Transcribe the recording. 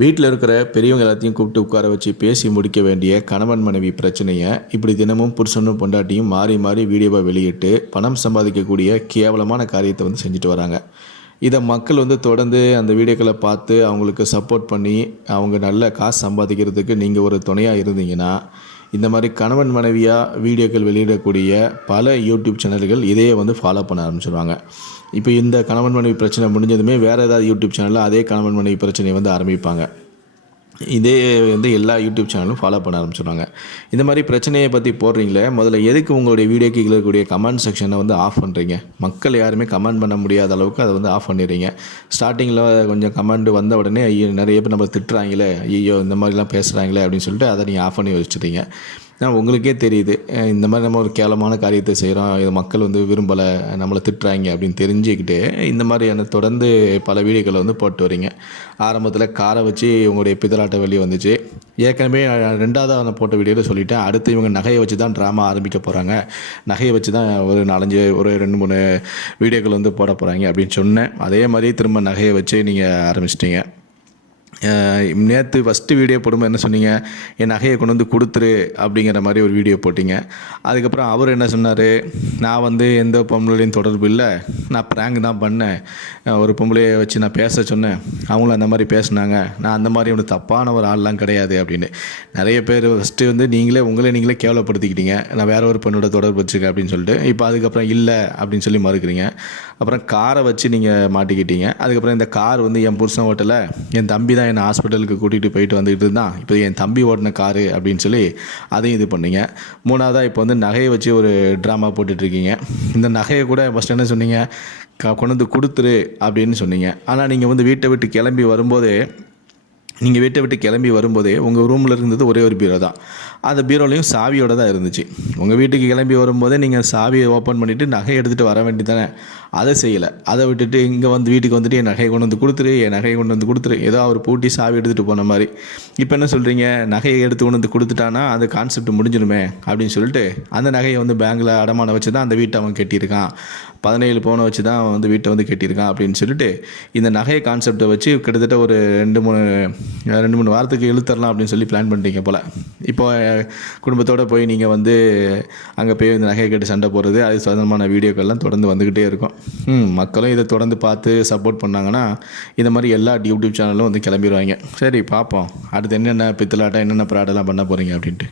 வீட்டில் இருக்கிற பெரியவங்க எல்லாத்தையும் கூப்பிட்டு உட்கார வச்சு பேசி முடிக்க வேண்டிய கணவன் மனைவி பிரச்சனையை இப்படி தினமும் புருஷனும் பொண்டாட்டியும் மாறி மாறி வீடியோவை வெளியிட்டு பணம் சம்பாதிக்கக்கூடிய கேவலமான காரியத்தை வந்து செஞ்சுட்டு வராங்க. இதை மக்கள் வந்து தொடர்ந்து அந்த வீடியோக்களை பார்த்து அவங்களுக்கு சப்போர்ட் பண்ணி அவங்க நல்ல காசு சம்பாதிக்கிறதுக்கு நீங்கள் ஒரு துணையாக இருந்தீங்கன்னா இந்த மாதிரி கணவன் மனைவியாக வீடியோக்கள் வெளியிடக்கூடிய பல யூடியூப் சேனல்கள் இதையே வந்து ஃபாலோ பண்ண ஆரம்பிச்சிருவாங்க. இப்போ இந்த கணவன் மனைவி பிரச்சனை முடிஞ்சதுமே வேறு ஏதாவது யூடியூப் சேனலில் அதே கணவன் மனைவி பிரச்சனையை வந்து ஆரம்பிப்பாங்க. இதே வந்து எல்லா யூடியூப் சேனலும் ஃபாலோ பண்ண ஆரம்பிச்சிடுவாங்க இந்த மாதிரி பிரச்சனையை பற்றி போடுறீங்களே முதல்ல எதுக்கு உங்களுடைய வீடியோக்கு கீழே இருக்கக்கூடிய கமெண்ட் செக்ஷனை வந்து ஆஃப் பண்ணுறீங்க மக்கள் யாருமே கமெண்ட் பண்ண முடியாத அளவுக்கு அதை வந்து ஆஃப் பண்ணிடுறீங்க. ஸ்டார்டிங்கில் கொஞ்சம் கமெண்ட் வந்த உடனே ஐயோ நிறைய பேர் நம்ம திட்டுறாங்களே ஐயோ இந்த மாதிரிலாம் பேசுகிறாங்களே அப்படின்னு சொல்லிட்டு அதை நீங்கள் ஆஃப் பண்ணி வச்சுட்டீங்க ஏன்னா உங்களுக்கே தெரியுது. இந்த மாதிரி நம்ம ஒரு கேவலமான காரியத்தை செய்கிறோம் இது மக்கள் வந்து விரும்பலை நம்மளை திட்டுறாங்க அப்படின்னு தெரிஞ்சுக்கிட்டு இந்த மாதிரியான தொடர்ந்து பல வீடியோக்களை வந்து போட்டு வரீங்க. ஆரம்பத்தில் காரை வச்சு உங்களுடைய பிதலாட்ட வெளியே வந்துச்சு. ஏற்கனவே ரெண்டாவதாக ரெண்டாவது நான் போட்ட வீடியோவில் சொல்லிட்டேன். அடுத்து இவங்க நகையை வச்சு தான் ட்ராமா ஆரம்பிக்க போகிறாங்க நகையை வச்சு தான் ஒரு நாலஞ்சு ஒரு ரெண்டு மூணு வீடியோக்கள் வந்து போட போகிறாங்க அப்படின்னு சொன்னேன். அதே மாதிரி திரும்ப நகையை வச்சு நீங்கள் ஆரம்பிச்சிட்டிங்க. நேற்று ஃபஸ்ட்டு வீடியோ போடும்போது என்ன சொன்னீங்க? என் நகையை கொண்டு வந்து கொடுத்துரு அப்படிங்கிற மாதிரி ஒரு வீடியோ போட்டிங்க. அதுக்கப்புறம் அவர் என்ன சொன்னார்? நான் வந்து எந்த பொம்பளையும் தொடர்பு இல்லை. நான் ப்ராங்க் தான் பண்ணேன். ஒரு பொம்பளையை வச்சு நான் பேச சொன்னேன். அவங்களும் அந்த மாதிரி பேசினாங்க. நான் அந்த மாதிரி ஒன்று தப்பான ஒரு ஆள்லாம் கிடையாது அப்படின்னு. நிறைய பேர் ஃபஸ்ட்டு வந்து நீங்களே உங்களே நீங்களே கேவலப்படுத்திக்கிட்டீங்க. நான் வேற ஒரு பெண்ணோட தொடர்பு வச்சுருக்கேன் அப்படின்னு சொல்லிட்டு. இப்போ அதுக்கப்புறம் இல்லை அப்படின்னு சொல்லி மறுக்கிறீங்க. அப்புறம் காரை வச்சு நீங்கள் மாட்டிக்கிட்டீங்க. அதுக்கப்புறம் இந்த கார் வந்து என் புருஷன் ஓட்டல. என் தம்பி தான் என்னை ஹாஸ்பிட்டலுக்கு கூட்டிகிட்டு போயிட்டு வந்துக்கிட்டு இருந்தான். இப்போ என் தம்பி ஓட்டின காரு அப்படின்னு சொல்லி அதையும் இது பண்ணீங்க. மூணாவதாக இப்போ வந்து நகையை வச்சு ஒரு ட்ராமா போட்டுட்ருக்கீங்க இந்த நகையை கூட ஃபஸ்ட் என்ன சொன்னீங்க? க கொண்டு வந்து கொடுத்துரு அப்படின்னு சொன்னீங்க. ஆனால் நீங்கள் வந்து வீட்டை விட்டு கிளம்பி வரும்போது நீங்கள் வீட்டை விட்டு கிளம்பி வரும்போதே உங்கள் ரூமில் இருந்தது ஒரே ஒரு பீரோ தான். அந்த பீரோலையும் சாவியோட தான் இருந்துச்சு. உங்கள் வீட்டுக்கு கிளம்பி வரும்போதே நீங்கள் சாவியை ஓப்பன் பண்ணிவிட்டு நகை எடுத்துகிட்டு வர வேண்டியதானே அதை செய்யலை. அதை விட்டுட்டு இங்கே வந்து வீட்டுக்கு வந்துட்டு என் நகையை கொண்டு வந்து கொடுத்துரு என் நகையை கொண்டு வந்து கொடுத்துரு. ஏதோ அவர் பூட்டி சாவி எடுத்துகிட்டு போன மாதிரி. இப்போ என்ன சொல்கிறீங்க நகையை எடுத்து கொண்டு வந்து கொடுத்துட்டானா? அந்த கான்செப்ட் முடிஞ்சிடுமே அப்படின்னு சொல்லிட்டு அந்த நகையை வந்து பேங்கில் அடமானம் வச்சு தான் அந்த வீட்டை அவன் கட்டியிருக்கான். பதினேழு பவுனை வச்சு தான் அவன் வந்து வீட்டை வந்து கட்டியிருக்கான் அப்படின்னு சொல்லிட்டு இந்த நகையை கான்செப்டை வச்சு கிட்டத்தட்ட ஒரு ரெண்டு மூணு ரெண்டு மூணு வாரத்துக்கு இழுத்தரலாம் அப்படின்னு சொல்லி பிளான் பண்ணிட்டீங்க போல். இப்போ குடும்பத்தோடு போய் நீங்கள் வந்து அங்கே போய் இந்த நகையை கேட்டு சண்டை போடுறது அது சொந்தமான வீடியோக்கள்லாம் தொடர்ந்து வந்துக்கிட்டே இருக்கும். ம், மக்களும் இதை தொடர்ந்து பார்த்து சப்போர்ட் பண்ணாங்கன்னா இந்த மாதிரி எல்லா யூடியூப் சேனலும் வந்து கிளம்பிடுவாங்க சரி பார்ப்போம். அடுத்து என்னென்ன பித்தலாட்டம் என்னென்ன ப்ராடெல்லாம் பண்ண போகிறீங்க அப்படின்ட்டு.